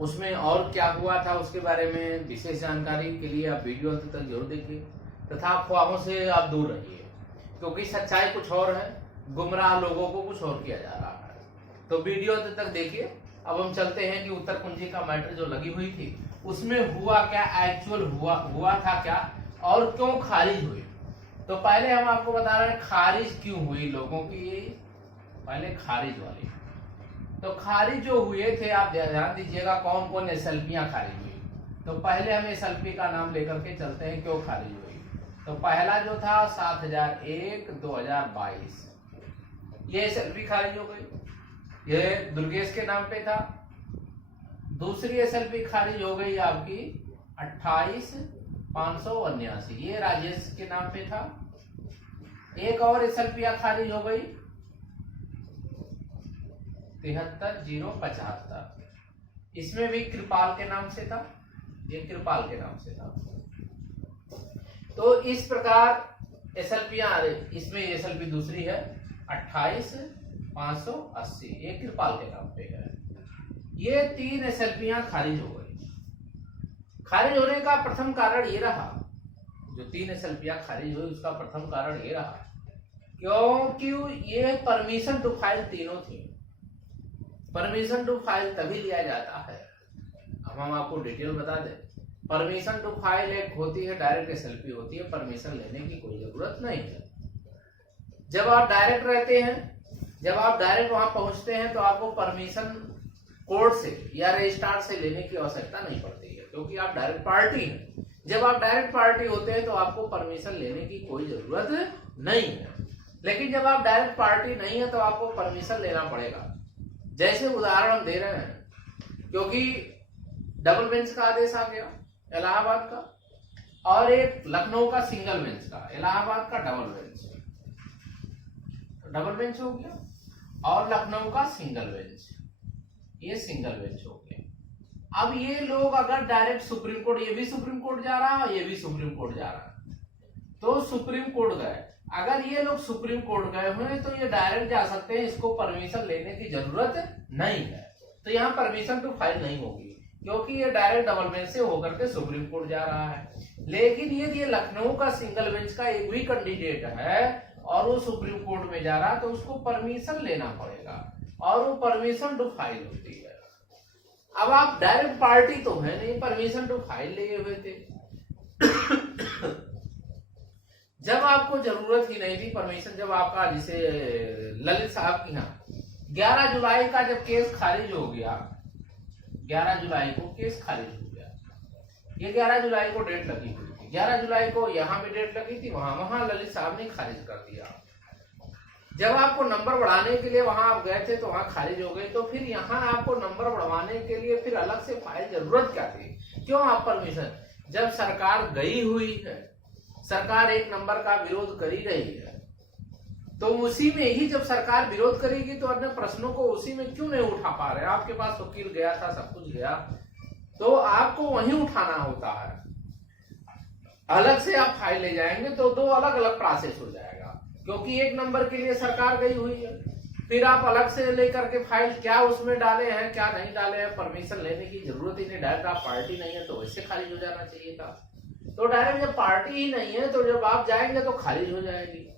उसमें और क्या हुआ था उसके बारे में विशेष जानकारी के लिए आप वीडियो अंत तक जरूर देखिए तथा अफवाहों से आप दूर रहिए, क्योंकि सच्चाई कुछ और है, गुमराह लोगों को कुछ और किया जा रहा है। तो वीडियो अंत तक देखिए। अब हम चलते हैं कि उत्तर कुंजी का मैटर जो लगी हुई थी उसमें हुआ क्या, एक्चुअल हुआ था क्या और क्यों खारिज हुई। तो पहले हम आपको बता रहे हैं खारिज क्यों हुई लोगों की, ये पहले खारिज वाली। तो खारिज जो हुए थे आप ध्यान दीजिएगा कौन कौन एसएलपीयां खारिज हुई। तो पहले हम एसएलपी का नाम लेकर के चलते हैं क्यों खारिज हुई। तो पहला जो था 7001 2022 ये एसएलपी खारिज हो गई, ये दुर्गेश के नाम पे था। दूसरी एसएलपी खारिज हो गई आपकी 28579 ये राजेश के नाम पे था। एक और एसएलपी खारिज हो गई 73075 इसमें भी कृपाल के नाम से था, ये कृपाल के नाम से था। तो इस प्रकार एसएलपियां आ रही, इसमें एसएलपी दूसरी है 28580 ये कृपाल के नाम पे है। ये 3 एसएलपियां खारिज हो गई। खारिज होने का प्रथम कारण ये रहा, जो 3 एसएलपियां खारिज हुई उसका प्रथम कारण ये रहा क्योंकि ये परमिशन टू फाइल तीनों थी। परमिशन टू फाइल तभी लिया जाता है, अब हम आपको डिटेल बता दें। परमिशन टू फाइल एक होती है डायरेक्ट एसएलपी होती है, परमिशन लेने की कोई जरूरत नहीं है। जब आप डायरेक्ट रहते हैं, जब आप डायरेक्ट वहां पहुंचते हैं तो आपको परमिशन कोर्ट से या रजिस्ट्रार से लेने की आवश्यकता नहीं पड़ती है, क्योंकि आप डायरेक्ट पार्टी हैं। जब आप डायरेक्ट पार्टी होते हैं तो आपको परमिशन लेने की कोई जरूरत नहीं है। लेकिन जब आप डायरेक्ट पार्टी नहीं है तो आपको परमिशन लेना पड़ेगा। जैसे उदाहरण हम दे रहे हैं, क्योंकि डबल बेंच का आदेश आ गया इलाहाबाद का और एक लखनऊ का सिंगल बेंच का, इलाहाबाद का डबल बेंच हो गया और लखनऊ का सिंगल बेंच, ये सिंगल बेंच हो गया। अब ये लोग अगर डायरेक्ट सुप्रीम कोर्ट, ये भी सुप्रीम कोर्ट जा रहा है, ये भी सुप्रीम कोर्ट जा रहा है, तो सुप्रीम कोर्ट गए, अगर ये लोग सुप्रीम कोर्ट गए हुए तो ये डायरेक्ट जा सकते हैं, इसको परमिशन लेने की जरूरत नहीं है। तो यहाँ परमिशन टू फाइल नहीं होगी क्योंकि ये डायरेक्ट डबल बेंच से होकर के सुप्रीम कोर्ट जा रहा है। लेकिन ये लखनऊ का सिंगल बेंच का एक भी कैंडिडेट है और वो सुप्रीम कोर्ट में जा रहा है तो उसको परमिशन लेना पड़ेगा और वो परमिशन टू फाइल होती है। अब आप डायरेक्ट पार्टी तो है नहीं, परमिशन टू फाइल लिए हुए थे। जब आपको जरूरत ही नहीं थी परमिशन, जब आपका जैसे ललित साहब की यहाँ 11 जुलाई का जब केस खारिज हो गया, 11 जुलाई को केस खारिज हो गया, ये 11 जुलाई को डेट लगी हुई थी, 11 जुलाई को यहाँ भी डेट लगी थी, वहां ललित साहब ने खारिज कर दिया। जब आपको नंबर बढ़ाने के लिए वहां आप गए थे तो वहां खारिज हो गई, तो फिर यहाँ आपको नंबर बढ़वाने के लिए फिर अलग से फाइल जरूरत क्या थी, क्यों आप परमिशन, जब सरकार गई हुई है, सरकार एक नंबर का विरोध कर ही रही है, तो उसी में ही जब सरकार विरोध करेगी तो अन्य प्रश्नों को उसी में क्यों नहीं उठा पा रहे। आपके पास वकील गया था, सब कुछ गया, तो आपको वहीं उठाना होता है। अलग से आप फाइल ले जाएंगे तो 2 अलग अलग प्रोसेस हो जाएगा, क्योंकि एक नंबर के लिए सरकार गई हुई है, फिर आप अलग से लेकर के फाइल क्या उसमें डाले हैं क्या नहीं डाले हैं, परमिशन लेने की जरूरत ही नहीं। डायरेक्ट आप पार्टी नहीं है तो वैसे खारिज हो जाना चाहिए था। तो डायरेक्ट जब पार्टी ही नहीं है तो जब आप जाएंगे तो खारिज हो जाएगी।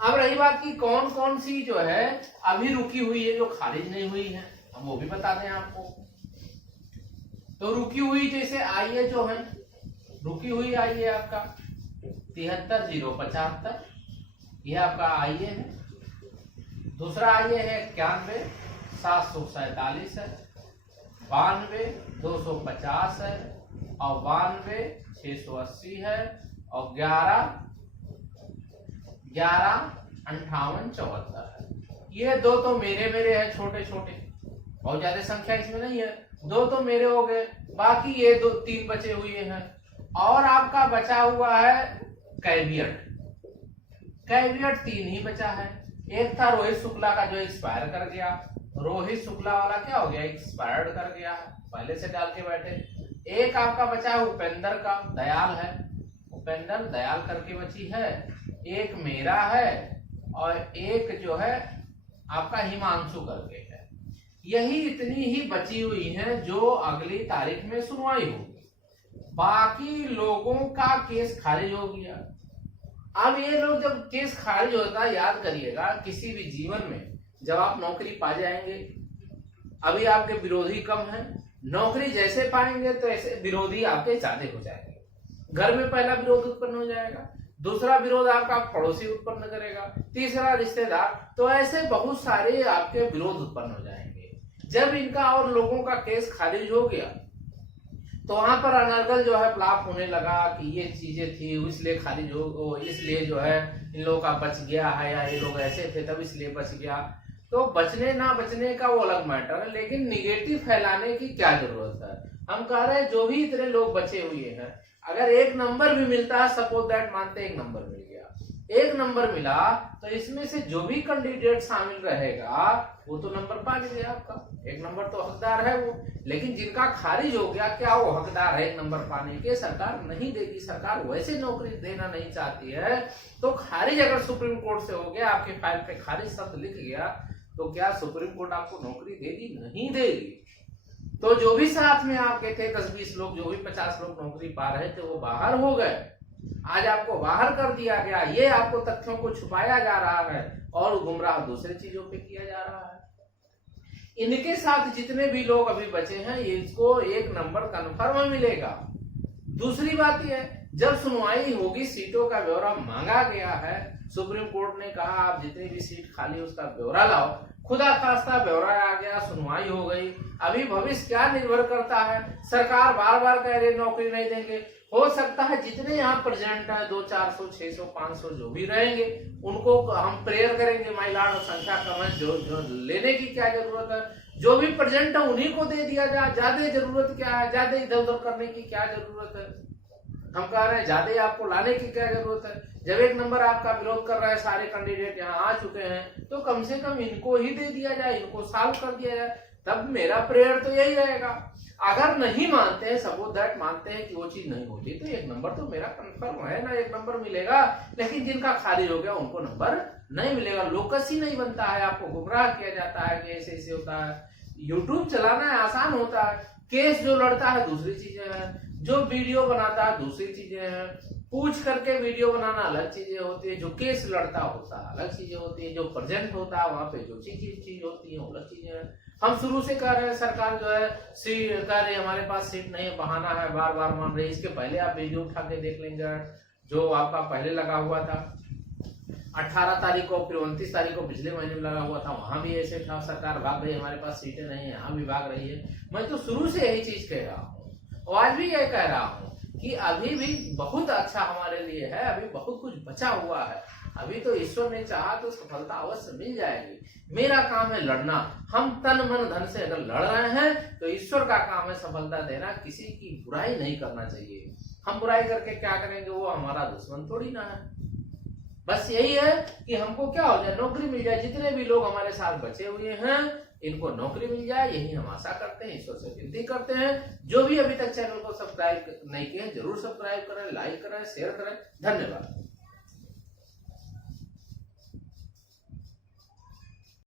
अब रही बात की कौन कौन सी जो है अभी रुकी हुई है जो खारिज नहीं हुई है, हम वो भी बता दें आपको। तो रुकी हुई जैसे आईए जो है, रुकी हुई आईए आपका 73075 ये आपका आईए है। दूसरा आईए है 91747 है, 92250 है और 92680 है और 115874 है। ये 2 तो मेरे हैं छोटे छोटे, बहुत ज्यादा संख्या इसमें नहीं है, 2 तो मेरे हो गए, बाकी ये 3 बचे हुए हैं। और आपका बचा हुआ है कैवियट 3 ही बचा है। एक था रोहित शुक्ला का जो एक्सपायर कर गया, रोहित शुक्ला वाला क्या हो गया, एक्सपायर्ड कर गया है, पहले से डाल के बैठे। एक आपका बचा है उपेंद्र का, दयाल है, उपेंद्र दयाल करके बची है, एक मेरा है और एक जो है आपका हिमांशु करके है। यही इतनी ही बची हुई हैं जो अगली तारीख में सुनवाई होगी, बाकी लोगों का केस खारिज हो गया। अब ये लोग जब केस खारिज होता है, याद करिएगा किसी भी जीवन में जब आप नौकरी पा जाएंगे, अभी आपके विरोधी कम हैं, नौकरी जैसे पाएंगे तो ऐसे विरोधी आपके ज्यादा हो जाएंगे। घर में पहला विरोध उत्पन्न हो जाएगा, दूसरा विरोध आपका पड़ोसी उत्पन्न करेगा, तीसरा रिश्तेदार, तो ऐसे बहुत सारे आपके विरोध उत्पन्न हो जाएंगे। जब इनका और लोगों का केस खारिज हो गया तो वहां पर अनर्गल जो है प्लाप होने लगा कि ये चीजें थी इसलिए खारिज हो, इसलिए जो है इन लोगों का बच गया है, या ये लोग ऐसे थे तब इसलिए बच गया। तो बचने ना बचने का वो अलग मैटर है, लेकिन निगेटिव फैलाने की क्या जरूरत है। हम कह रहे हैं जो भी इतने लोग बचे हुए हैं, अगर एक नंबर भी मिलता है, सपोज दैट मानते एक नंबर मिल गया, एक नंबर मिला तो इसमें से जो भी कैंडिडेट शामिल रहेगा वो तो नंबर पा गया आपका, एक नंबर तो हकदार है वो। लेकिन जिनका खारिज हो गया, क्या वो हकदार है एक नंबर पाने के? सरकार नहीं देगी, सरकार वैसे नौकरी देना नहीं चाहती है। तो खारिज अगर सुप्रीम कोर्ट से हो गया, आपके फाइल पे खारिज शब्द लिख गया, तो क्या सुप्रीम कोर्ट आपको नौकरी देगी? नहीं देगी। तो जो भी साथ में आपके थे 10-20 लोग, जो भी 50 लोग नौकरी पा रहे थे, वो बाहर हो गए। आज आपको बाहर कर दिया गया, ये आपको तथ्यों को छुपाया जा रहा है और गुमराह दूसरे चीजों पे किया जा रहा है। इनके साथ जितने भी लोग अभी बचे हैं, इसको एक नंबर कन्फर्म मिलेगा। दूसरी बात यह है, जब सुनवाई होगी, सीटों का ब्यौरा मांगा गया है, सुप्रीम कोर्ट ने कहा आप जितनी भी सीट खाली उसका ब्यौरा लाओ, खुदा खास्ता ब्यौरा आ गया, सुनवाई हो गई। अभी भविष्य क्या निर्भर करता है, सरकार बार बार कह रही नौकरी नहीं देंगे, हो सकता है जितने यहाँ प्रेजेंट है 200, 400, 600, 500 जो भी रहेंगे, उनको हम प्रेयर करेंगे महिला संख्या कम है, जो लेने की क्या जरूरत है, जो भी प्रेजेंट है उन्हीं को दे दिया जाए। ज्यादा जरूरत क्या है, ज्यादा इधर उधर करने की क्या जरूरत है? हम कह रहे हैं ज्यादा आपको लाने की क्या जरूरत है? जब एक नंबर आपका विरोध कर रहा है, सारे कैंडिडेट यहाँ आ चुके हैं, तो कम से कम इनको ही दे दिया जाए, इनको सॉल्व कर दिया जाए। तब मेरा प्रेयर तो यही रहेगा। अगर नहीं मानते हैं, सपोज दैट मानते हैं कि वो चीज नहीं होती, तो एक नंबर तो मेरा कंफर्म है ना, एक नंबर मिलेगा। लेकिन जिनका खारिज हो गया उनको नंबर नहीं मिलेगा। लोकस ही नहीं बनता है, आपको गुमराह किया जाता है कि ऐसे ऐसे होता है। यूट्यूब चलाना है आसान होता है, केस जो लड़ता है दूसरी चीजें हैं, जो वीडियो बनाता है दूसरी चीजें हैं, पूछ करके वीडियो बनाना अलग चीजें होती है, जो केस लड़ता होता है अलग चीजें होती है, जो प्रेजेंट होता है वहां पे जो चीज होती है अलग चीजें हैं। हम शुरू से कह रहे हैं, सरकार जो है सीट कह रही है हमारे पास सीट नहीं है, बहाना है, बार बार मान रही है। इसके पहले आप वीडियो उठा के देख लेंगे जो आपका पहले लगा हुआ था 18 तारीख को, फिर 29 तारीख को पिछले महीने में लगा हुआ था, वहां भी ऐसे था, सरकार भाग रही है हमारे पास सीटें नहीं है, यहाँ भी भाग रही है। मैं तो शुरू से यही चीज कह रहा हूँ और आज भी यही कह रहा हूँ कि अभी भी बहुत अच्छा हमारे लिए है, अभी बहुत कुछ बचा हुआ है। अभी तो ईश्वर ने चाहा तो सफलता अवश्य मिल जाएगी। मेरा काम है लड़ना। हम तन मन धन से अगर लड़ रहे हैं तो ईश्वर का काम है सफलता देना। किसी की बुराई नहीं करना चाहिए। हम बुराई करके क्या करेंगे, वो हमारा दुश्मन थोड़ी ना है। बस यही है कि हमको क्या हो जाए, नौकरी मिल जाए। जितने भी लोग हमारे साथ बचे हुए हैं इनको नौकरी मिल जाए, यही हम आशा करते हैं, ईश्वर से विनती करते हैं। जो भी अभी तक चैनल को सब्सक्राइब नहीं किए जरूर सब्सक्राइब करें, लाइक करें, शेयर करें। धन्यवाद।